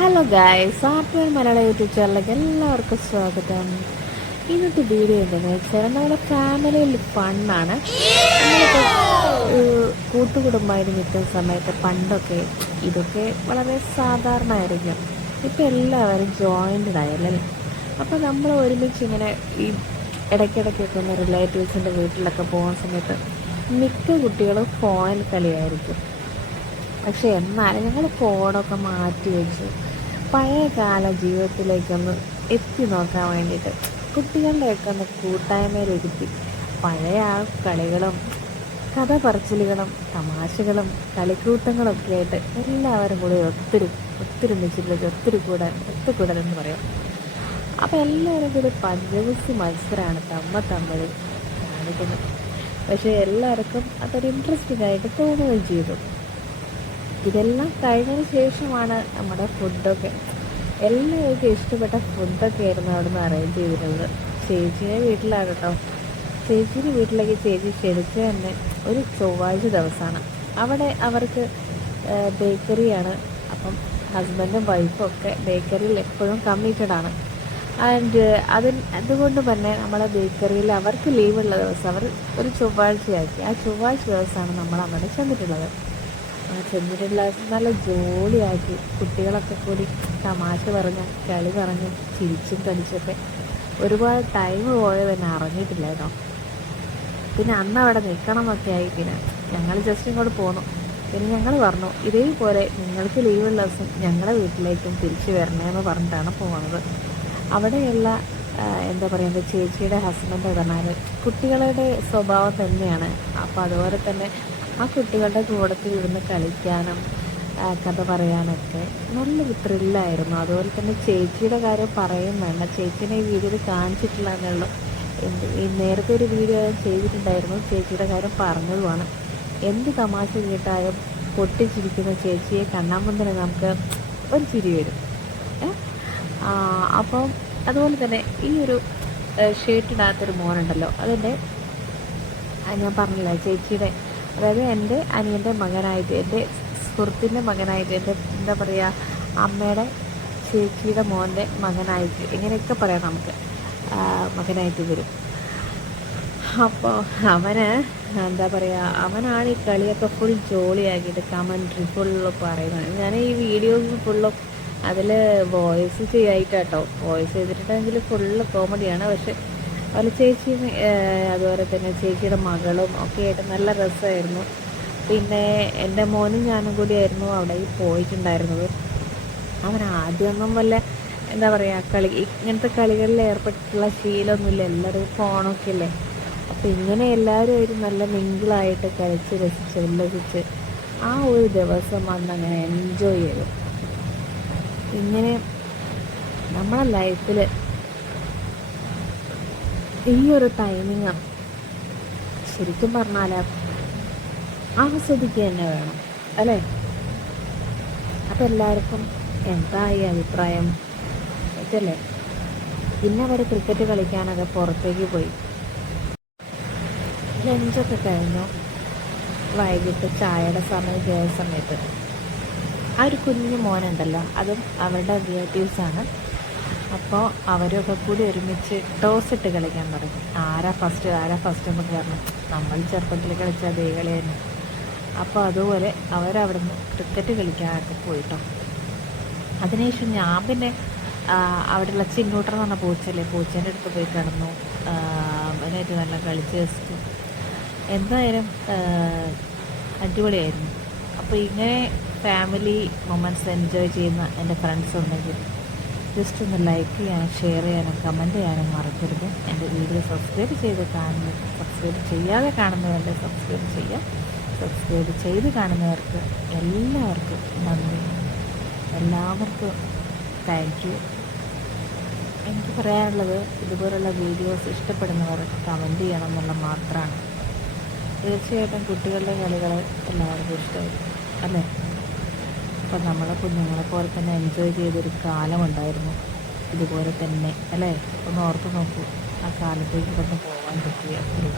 Hello guys art Malayala YouTube ചാനലിലേക്ക് എല്ലാവർക്കും സ്വാഗതം. ഇന്നത്തെ വീഡിയോ എന്താണെന്ന് വെച്ചാൽ നമ്മുടെ ഫാമിലിയിൽ ഫണ്ണാണ് കൂട്ടുകുടുംബമായിട്ട് നിൽക്കുന്ന സമയത്ത് പണ്ടൊക്കെ ഇതൊക്കെ വളരെ സാധാരണമായിരുന്നു ഇപ്പം എല്ലാവരും ജോയിന്റഡ് ആയല്ലേ? അപ്പോൾ നമ്മൾ ഒരുമിച്ച് ഇങ്ങനെ ഈ ഇടയ്ക്കിടയ്ക്കൊക്കെ ഒന്ന് റിലേറ്റീവ്സിന്റെ വീട്ടിലൊക്കെ പോകുന്ന സമയത്ത് മിക്ക കുട്ടികളും ഫോണിൽ കളിയായിരിക്കും. പക്ഷെ എന്നാലും ഞങ്ങൾ ഫോണൊക്കെ മാറ്റി വെച്ചു പഴയകാല ജീവിതത്തിലേക്കൊന്ന് എത്തി നോക്കാൻ വേണ്ടിയിട്ട് കുട്ടികളുടെയൊക്കെ ഒന്ന് കൂട്ടായ്മയിലിരുത്തി പഴയ ആ കളികളും കഥ പറച്ചിലുകളും തമാശകളും കളിക്കൂട്ടങ്ങളൊക്കെ ആയിട്ട് എല്ലാവരും കൂടി ഒത്തിരി ഒത്തിരി മിച്ചിട്ടുള്ള ഒത്തിരി കൂടാൻ ഒത്തുകൂടലെന്ന് പറയാം. അപ്പോൾ എല്ലാവരും കൂടി പഞ്ചവസി മത്സരമാണ് തമ്മ തമ്മിൽ കാണിക്കുന്നത്. പക്ഷേ എല്ലാവർക്കും അതൊരു ഇൻട്രസ്റ്റിംഗ് ആയിട്ട് തോന്നുകയും ചെയ്തു. ഇതെല്ലാം കഴിഞ്ഞതിന് ശേഷമാണ് നമ്മുടെ ഫുഡൊക്കെ എല്ലാവർക്കും ഇഷ്ടപ്പെട്ട ഫുഡൊക്കെ ആയിരുന്നു അവിടെ നിന്ന് അറേഞ്ച് ചെയ്തിരുന്നത്. ചേച്ചിയുടെ വീട്ടിലാണ് കേട്ടോ ചേച്ചിയുടെ വീട്ടിലേക്ക് ചേച്ചി ക്ഷണിച്ചത് തന്നെ ഒരു ചൊവ്വാഴ്ച ദിവസമാണ്. അവിടെ അവർക്ക് ബേക്കറിയാണ്. അപ്പം ഹസ്ബൻഡും വൈഫും ഒക്കെ ബേക്കറിയിൽ എപ്പോഴും കമ്മിറ്റഡാണ് ആൻഡ് അതിന് അതുകൊണ്ട് തന്നെ നമ്മളെ ബേക്കറിയിൽ അവർക്ക് ലീവുള്ള ദിവസം അവർ ഒരു ചൊവ്വാഴ്ചയാക്കി. ആ ചൊവ്വാഴ്ച ദിവസമാണ് നമ്മൾ അവിടെ ചെന്നിട്ടുള്ളത്. ചെന്നിട്ടുള്ള നല്ല ജോലിയാക്കി കുട്ടികളൊക്കെ കൂടി തമാശ പറഞ്ഞ് കളി പറഞ്ഞ് ചിരിച്ചും കളിച്ചൊക്കെ ഒരുപാട് ടൈം പോയത് തന്നെ അറിഞ്ഞിട്ടില്ല കേട്ടോ പിന്നെ അന്ന് അവിടെ നിൽക്കണം എന്നൊക്കെ ആയി. പിന്നെ ഞങ്ങൾ ജസ്റ്റ് ഇങ്ങോട്ട് പോന്നു. പിന്നെ ഞങ്ങൾ പറഞ്ഞു ഇതേപോലെ നിങ്ങൾക്ക് ലീവുള്ള ദിവസം ഞങ്ങളുടെ വീട്ടിലേക്കും തിരിച്ചു വരണേന്ന് പറഞ്ഞിട്ടാണ് പോകുന്നത് അവിടെയുള്ള എന്താ പറയുക ചേച്ചിയുടെ ഹസ്ബൻഡ് പറഞ്ഞാൽ കുട്ടികളുടെ സ്വഭാവം തന്നെയാണ്. അപ്പോൾ അതുപോലെ തന്നെ ആ കുട്ടികളുടെ കൂടത്തിൽ ഇരുന്ന് കളിക്കാനും കഥ പറയാനൊക്കെ നല്ലൊരു ത്രില്ലായിരുന്നു അതുപോലെ തന്നെ ചേച്ചിയുടെ കാര്യം പറയും വേണ്ട ചേച്ചീനെ ഈ വീഡിയോയിൽ കാണിച്ചിട്ടില്ല ഈ നേരത്തെ ഒരു വീഡിയോ ഞാൻ ചെയ്തിട്ടുണ്ടായിരുന്നു. ചേച്ചിയുടെ കാര്യം പറഞ്ഞതുമാണ്. എന്ത് തമാശ കേട്ടാലും പൊട്ടിച്ചിരിക്കുന്ന ചേച്ചിയെ കണ്ണാമ്പം തന്നെ നമുക്ക് ഒരു ചിരി വരും. അപ്പം അതുപോലെ തന്നെ ഈ ഒരു ഷേർട്ടിടാത്തൊരു മോനുണ്ടല്ലോ. അതിന്റെ ഞാൻ പറഞ്ഞില്ല ചേച്ചിയുടെ അതായത് എന്റെ അനിയന്റെ മകനായിട്ട് എന്റെ സുഹൃത്തിന്റെ മകനായിട്ട് എന്റെ എന്താ പറയുക അമ്മയുടെ ചേച്ചിയുടെ മോന്റെ മകനായിട്ട് ഇങ്ങനെയൊക്കെ പറയാം നമുക്ക്. മകനായിട്ട് വരും. അപ്പോൾ അവന് എന്താ പറയുക അവനാണ് ഈ കളിയൊക്കെ ഫുൾ ജോളിയാക്കിയിട്ട് കമൻട്രി ഫുള്ള് പറയുന്നത്. ഞാൻ ഈ വീഡിയോസ് ഫുള്ളും അതിൽ വോയിസ് ചെയ്യായിട്ടോ വോയിസ് ചെയ്തിട്ടുണ്ടെങ്കിൽ ഫുള്ള് കോമഡിയാണ് പക്ഷെ അതുപോലെ ചേച്ചി അതുപോലെ തന്നെ ചേച്ചിയുടെ മകളും ഒക്കെ ആയിട്ട് നല്ല രസമായിരുന്നു. പിന്നെ എന്റെ മോനും ഞാനും കൂടിയായിരുന്നു അവിടെ പോയിട്ടുണ്ടായിരുന്നത്. അവൻ ആദ്യമൊന്നും വല്ല എന്താ പറയുക കളി ഇങ്ങനത്തെ കളികളിൽ ഏർപ്പെട്ടിട്ടുള്ള ശീലമൊന്നുമില്ല. എല്ലാവരും ഫോണൊക്കെ അല്ലേ അപ്പോൾ ഇങ്ങനെ എല്ലാവരും ഒരു നല്ല മിങ്കിളായിട്ട് കളിച്ച് രസിച്ച് ഉല്ലസിച്ച് ആ ഒരു ദിവസം അന്ന് അങ്ങനെ എൻജോയ് ചെയ്തു. ഇങ്ങനെ നമ്മളെ ലൈഫിൽ ഈ ഒരു ടൈമിങ് ശരിക്കും പറഞ്ഞാൽ ആസ്വദിക്കുക തന്നെ വേണം അല്ലേ? അപ്പം എല്ലാവർക്കും എന്താ ഈ അഭിപ്രായം? ഇതല്ലേ? പിന്നെ അവർ ക്രിക്കറ്റ് കളിക്കാനൊക്കെ പുറത്തേക്ക് പോയി. ലഞ്ചൊക്കെ കഴിഞ്ഞു. വൈകിട്ട് ചായയുടെ സമയം കയറിയ സമയത്ത്. ആ ഒരു കുഞ്ഞു മോനുണ്ടല്ലോ അതും അവരുടെ റിലേറ്റീവ്സാണ് അപ്പോൾ അവരൊക്കെ കൂടി ഒരുമിച്ച് ടോസ് ഇട്ട് കളിക്കാൻ തുടങ്ങി. ആരാ ഫസ്റ്റ് ആരാ ഫസ്റ്റ് എന്നൊക്കെ പറഞ്ഞു. നമ്മൾ ചെറുപ്പത്തിൽ കളിച്ച അതേ കളി തന്നെ. അപ്പോൾ അതുപോലെ അവരവിടുന്ന് ക്രിക്കറ്റ് കളിക്കാനൊക്കെ പോയിട്ടോ. അതിനുശേഷം ഞാൻ പിന്നെ അവിടെയുള്ള ചിന്നൂട്ടർ എന്ന് പറഞ്ഞ പൂച്ചല്ലേ പൂച്ചേന്റെ അടുത്ത് പോയി കിടന്നു. അതിനായിട്ട് നല്ല കളിച്ച് വെച്ചു എന്തായാലും അടിപൊളിയായിരുന്നു. അപ്പോൾ ഇങ്ങനെ ഫാമിലി മൊമെന്റ്സ് എൻജോയ് ചെയ്യുന്ന എന്റെ ഫ്രണ്ട്സ് ഉണ്ടെങ്കിൽ ജസ്റ്റ് ഒന്ന് ലൈക്ക് ചെയ്യാനും ഷെയർ ചെയ്യാനും കമന്റ് ചെയ്യാനും മറക്കരുത്. എന്റെ വീഡിയോ സബ്സ്ക്രൈബ് ചെയ്ത് കാണുന്ന സബ്സ്ക്രൈബ് ചെയ്യാതെ കാണുന്നവരുടെ സബ്സ്ക്രൈബ് ചെയ്യാം. സബ്സ്ക്രൈബ് ചെയ്ത് കാണുന്നവർക്ക് എല്ലാവർക്കും നന്ദി. എല്ലാവർക്കും താങ്ക് യു എനിക്ക് പറയാനുള്ളത് ഇതുപോലുള്ള വീഡിയോസ് ഇഷ്ടപ്പെടുന്നവർ കമന്റ് ചെയ്യണം എന്നുള്ള മാത്രമാണ്. തീർച്ചയായിട്ടും കുട്ടികളുടെ കളികൾ എല്ലാവർക്കും ഇഷ്ടമായിരിക്കും. അല്ലേ? അപ്പം നമ്മളെ കുഞ്ഞുങ്ങളെ പോലെ തന്നെ എൻജോയ് ചെയ്തൊരു കാലമുണ്ടായിരുന്നു ഇതുപോലെ തന്നെ അല്ലേ? ഒന്ന് ഓർത്ത് നോക്കൂ. ആ കാലത്തേക്ക് ഒന്ന് പോകാൻ പറ്റിയ ഒരു